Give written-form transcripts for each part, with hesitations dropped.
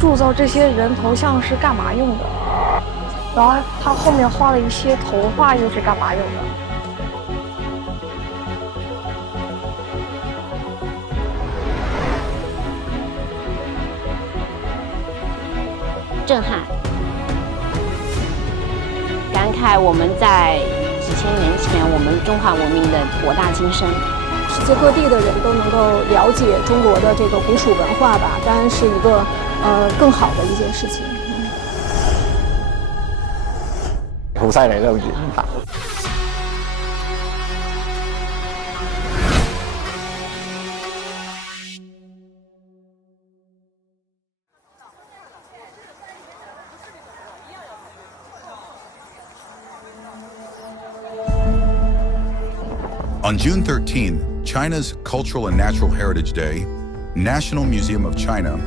铸造这些人头像是干嘛用的？然后他后面画了一些头发又是干嘛用的？震撼，感慨我们在几千年前我们中华文明的博大精深。世界各地的人都能够了解中国的这个古蜀文化吧，当然是一个更好的一件事情。好犀利啦，好似嚇。On June 13th, China's Cultural and Natural Heritage Day, National Museum of China,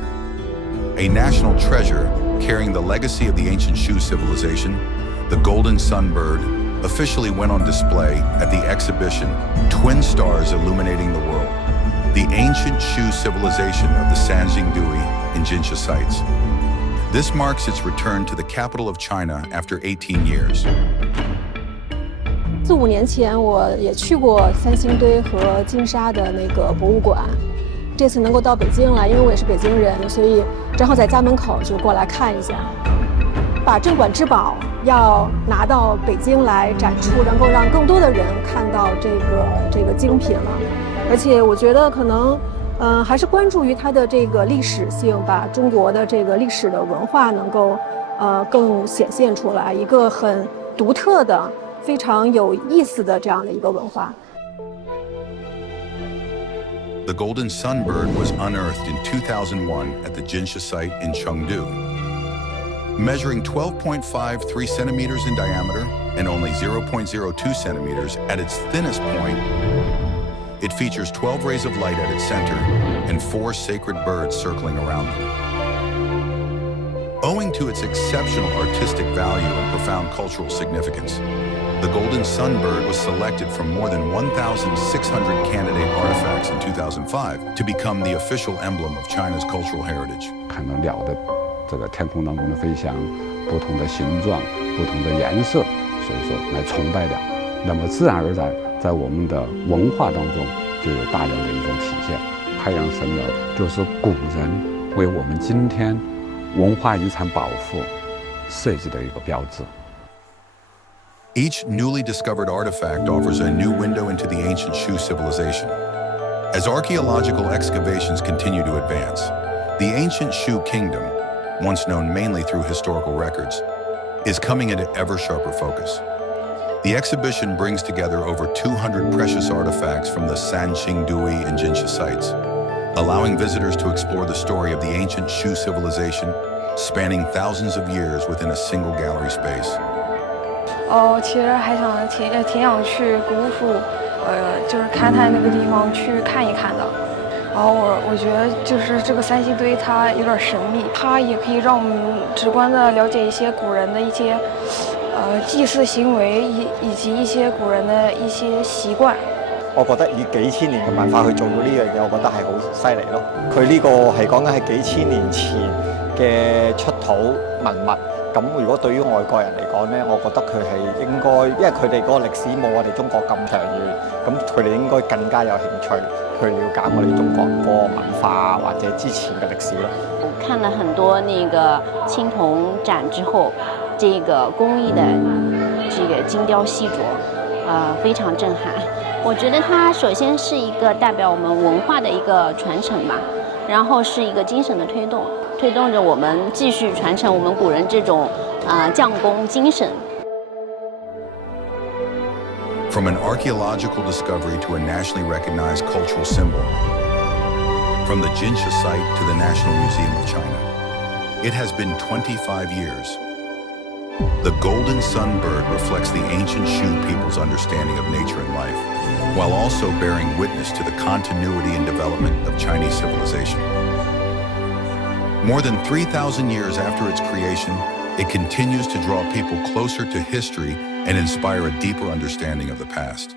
a national treasure carrying the legacy of the ancient Shu civilization, the golden sunbird, officially went on display at the exhibition Twin Stars Illuminating the World, the ancient Shu civilization of the Sanxingdui and Jinsha sites. This marks its return to the capital of China after 18 years. 4、5年前，我也去过三星堆和金沙的那个博物馆。这次能够到北京来，因为我也是北京人，所以正好在家门口就过来看一下。把镇馆之宝要拿到北京来展出，能够让更多的人看到这个精品了。而且我觉得可能，还是关注于它的这个历史性，把中国的这个历史的文化能够更显现出来，一个很独特的。非常有意思的这样的一个文化。The golden sunbird was unearthed in 2001 at the Jinsha site in Chengdu. Measuring 12.53 centimeters in diameter and only 0.02 centimeters at its thinnest point, it features 12 rays of light at its center and 4 sacred birds circling around them. Owing to its exceptional artistic value and profound cultural significance, the golden sunbird was selected from more than 1,600 candidate artifacts in 2005 to become the official emblem of China's cultural heritage. 看到鸟的这个天空当中的飞翔，不同的形状、不同的颜色，所以说来崇拜鸟。那么自然而然，在我们的文化当中就有大量的一种体现。太阳神鸟就是古人为我们今天文化遗产保护设计的一个标志。Each newly discovered artifact offers a new window into the ancient Shu civilization. As archaeological excavations continue to advance, the ancient Shu kingdom, once known mainly through historical records, is coming into ever sharper focus. The exhibition brings together over 200 precious artifacts from the Sanxingdui and Jinsha sites, allowing visitors to explore the story of the ancient Shu civilization, spanning thousands of years within a single gallery space. 其实还挺想去古府，就是勘探那个地方去看一看的。然后我觉得就是这个三星堆它有点神秘，它也可以让我们直观的了解一些古人的一些祭祀行為以及一些古人的一些習慣。我覺得以幾千年嘅文化去做到呢樣嘢，我覺得係好犀利咯。佢呢個係講緊係幾千年前嘅出土文物。咁如果對於外國人嚟講咧，我覺得佢係應該，因為佢哋嗰個歷史冇我哋中國咁長遠，咁佢哋應該更加有興趣去了解我哋中國嗰個文化或者之前嘅歷史咯。看了很多那个青铜展之后，这个工艺的这个精雕细琢，非常震撼。我觉得它首先是一个代表我们文化的一个传承吧，然后是一个精神的推动。推动着我们继续传承我们古人这种匠工精神。From an archaeological discovery to a nationally recognized cultural symbol, from the Jinsha site to the National Museum of China, it has been 25 years. The golden sunbird reflects the ancient Shu people's understanding of nature and life, while also bearing witness to the continuity and development of Chinese civilization. More than 3,000 years after its creation, it continues to draw people closer to history and inspire a deeper understanding of the past.